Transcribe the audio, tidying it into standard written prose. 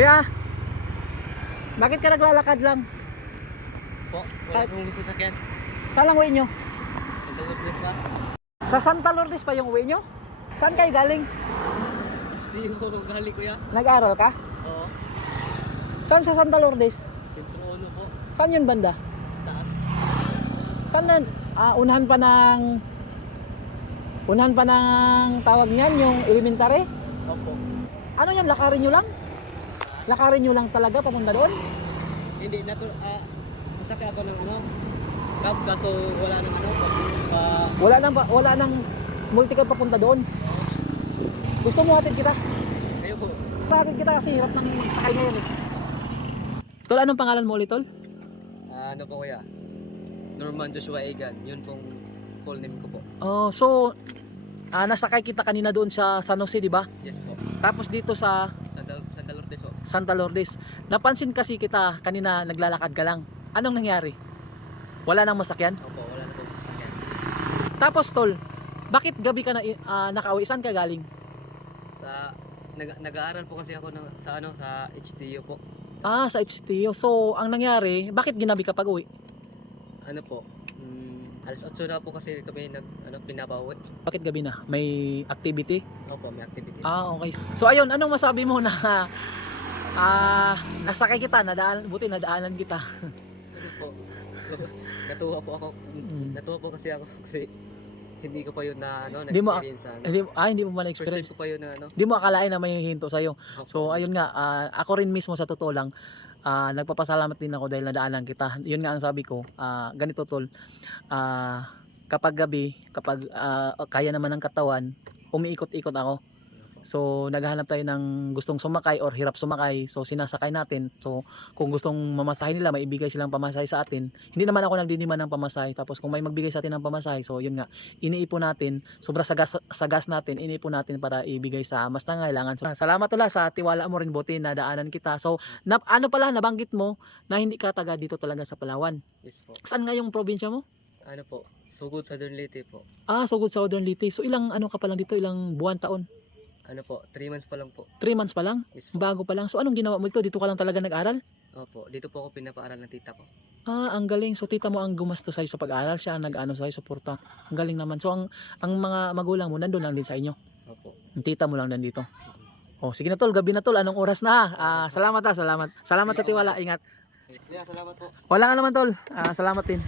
Kuya, bakit ka naglalakad lang? Po, wala pong gusto sa kyan. Saan lang uwi nyo? Ito would be pa. Sa Santa Lourdes pa yung uwi nyo? Saan kayo galing? Hindi mo gali kuya. Nag-aaral ka? Oo. Saan sa Santa Lourdes? Sentro Uno po. Saan yun banda? Taas. Saan na? Unahan pa ng tawag niyan, yung elementary? Opo. Ano yan, lakarin nyo lang? Lakarin nyo lang talaga papunta doon? Hindi na to, sasakay ako ng ano. Cab, kaso wala nang ano po. Wala nang multicab papunta doon. Gusto mo hatid kita? Kayo po. Hatid kita kasi hirap nang magsakay ngayon eh. Tol, anong pangalan mo ulit, Tol? Ano po kuya? Norman Joshua Egan. Yun pong full name ko po. Oh, so nasakay kita kanina doon sa San Jose, di ba? Yes po. Tapos dito sa Santa Lourdes po. Santa Lourdes. Napansin kasi kita kanina naglalakad ka lang. Anong nangyari? Wala nang masakyan? Opo, wala na po sasakyan. Tapos, Tol, bakit gabi ka na nakauwi? Saan ka galing? Nag-aaral po kasi ako sa HTU po. Sa HTO. So, ang nangyari, bakit ginabi ka pag-uwi? Ano po? Alas 8 na po kasi kami pinapauwi. Bakit gabi na? May activity? Opo, may activity. Okay. So, ayun, anong masabi mo na nasakay kita, buti nadaanan kita. Ano po? So, natuwa po kasi ako kasi hindi ko pa yun na-experience. Hindi mo ba First na-experience? time ko pa yun na Hindi mo akalain na may hinto sa'yo. Opo. So, ayun nga, ako rin mismo sa totoo lang, nagpapasalamat din ako dahil nadaanan kita. Yun nga ang sabi ko, ganito Tol, kapag gabi, kapag kaya naman ng katawan, umiikot-ikot ako. So naghahanap tayo ng gustong sumakay or hirap sumakay, so sinasakay natin. So kung gustong mamasahe nila, may ibigay silang pamasahe sa atin. Hindi naman ako nagdidemand ng pamasahe. Tapos kung may magbigay sa atin ng pamasahe, so yun nga, iniipon natin, sobra sa gas natin, iniipon natin para ibigay sa mas nangailangan. So, salamat Tol sa tiwala mo rin, buti na daanan kita. So ano pala nabanggit mo na hindi ka taga dito talaga sa Palawan? Yes po. Saan nga yung probinsya mo? Ano po? Sugod Southern Leyte po. Sugod Southern Leyte. So ilang ka pa lang dito? Ilang buwan, taon? Ano po? 3 months pa lang po. 3 months pa lang? Yes po. Bago pa lang. So anong ginawa mo dito? Dito ka lang talaga nag-aral? Opo, dito po ako pinapaaral ng tita ko. Ang galing. So tita mo ang gumasto sa'yo sa pag-aaral, siya ang nag-ano sa'yo, suporta. Ang galing naman. So ang mga magulang mo nandun lang din sa inyo. Opo. Ang tita mo lang nandito. Sige na Tol, gabi na Tol. Anong oras na? Salamat salamat. Salamat sa tiwala. Ingat. Yeah, salamat po. Wala nga naman Tol. Salamat din.